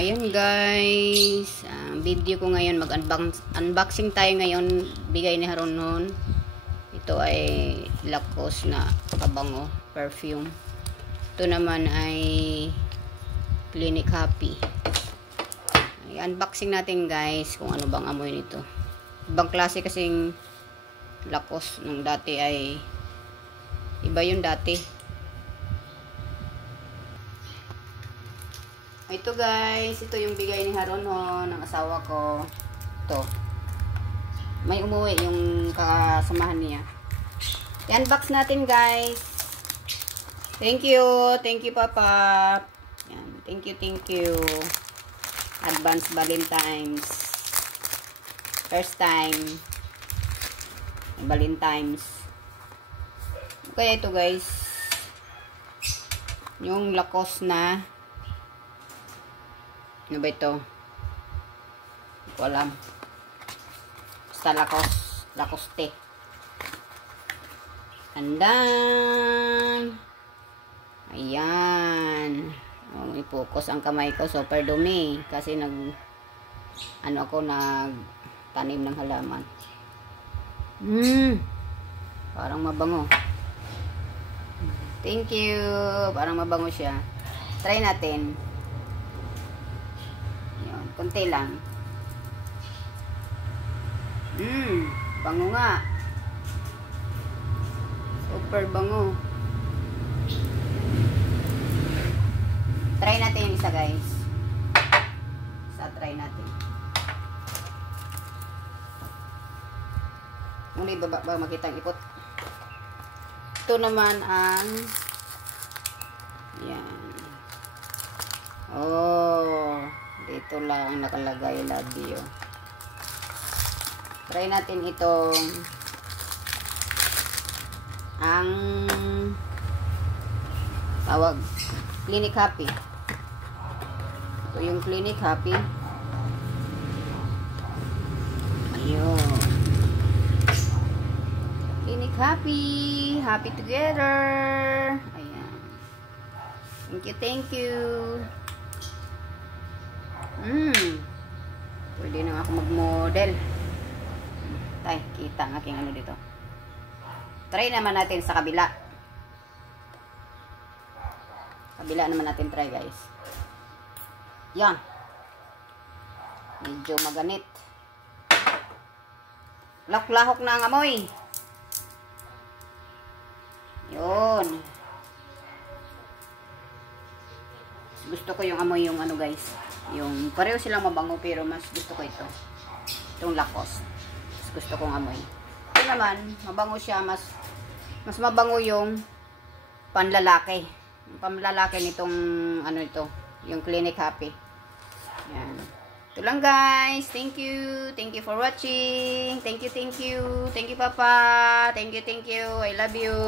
Ayan guys, ang video ko ngayon, unboxing tayo ngayon, bigay ni Haron noon. Ito ay Lacoste na pabango, perfume. Ito naman ay Clinic Happy. Ay, unboxing natin guys kung ano bang amoy nito. Ibang klase kasing Lacoste nung dati ay iba yung dati. Ito guys, ito yung bigay ni Haron ho, ng asawa ko. Ito. May umuwi yung kasamahan niya. I-unbox natin guys. Thank you Papa. Yan. Thank you. Advance Valentine's. First time. Valentine's. Kaya ito guys. Yung Lacoste na. Ano ba ito? Hindi ko alam. Basta Lacoste. Andan. Ayan. Oh, i-focus ang kamay ko. Super dumi. Kasi nagtanim ng halaman. Parang mabango. Thank you. Parang mabango siya. Try natin. Kunti lang. Bango nga. Super bango. Try natin yung isa guys. Try natin. Muna ibaba ba makita ang ikot. Ito naman ang yan. Oh. Dito lang nakalagay, love you. Try natin itong ang tawag Clinic Happy. Ito yung Clinic Happy. Ayun. Clinic Happy. Happy together. Ayan. Thank you. Pwede na ako mag-model. Tay, kita ang aking ano dito. Try naman natin sa kabila. Kabila naman natin try guys. Yan. Medyo maganit. Lahok-lahok na ang amoy. Yun. Gusto ko yung amoy yung ano guys. Yung pareho silang mabango pero mas gusto ko ito. Itong Lacoste. Mas gusto kong amoy. Ito naman, mabango siya. Mas mabango yung panlalaki. Yung panlalaki nitong ano ito. Yung Clinic Happy. Yan. Ito lang guys. Thank you. Thank you for watching. Thank you. Thank you Papa. Thank you. I love you.